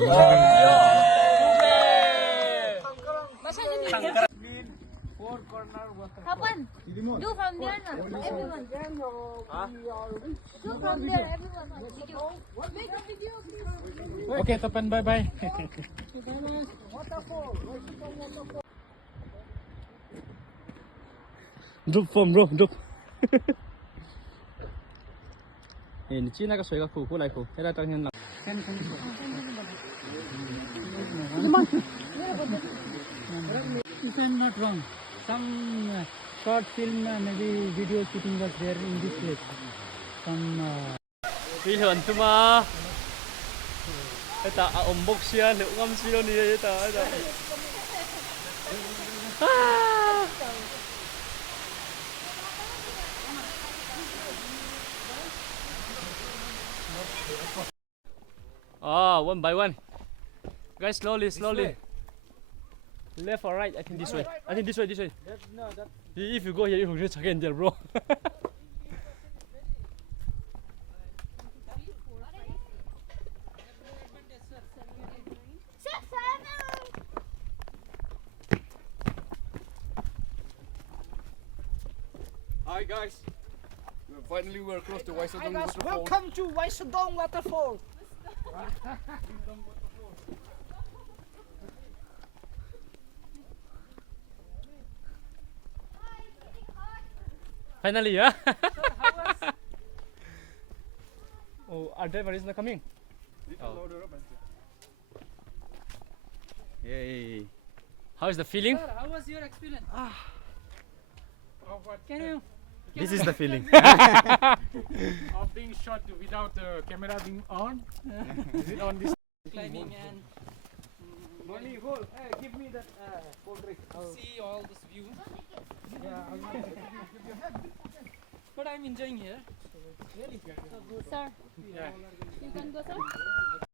Four corner water. Kapan? Do from there na. Everyone. Do from there, everyone. Make a video, please. Okay, Tapan, bye-bye. Drop form, bro, drop. Hey, ni China ka soy ka ku ku lai ku. Hera tang hian lang. If I'm not wrong, some short film, maybe video shooting was there in this place. Some. Pilon tu ma. Ita ombok siya, leungam silo niya ita. One by one. Guys, slowly. Left or right? I think this way. I think this way. If you go here, you will reach again there, bro. Hi guys, finally we're close to Waisadong waterfall. Welcome to Waisadong waterfall. Finally, yeah. Oh, our driver is not coming. Yay! How is the feeling? Sir, how was your experience? Can you? This is the feeling. Of being shot without the camera being on. Is it on this? Climbing and Money, hold. Hey, give me that portrait. see all this view. But I'm enjoying here. Sir, you can go, sir.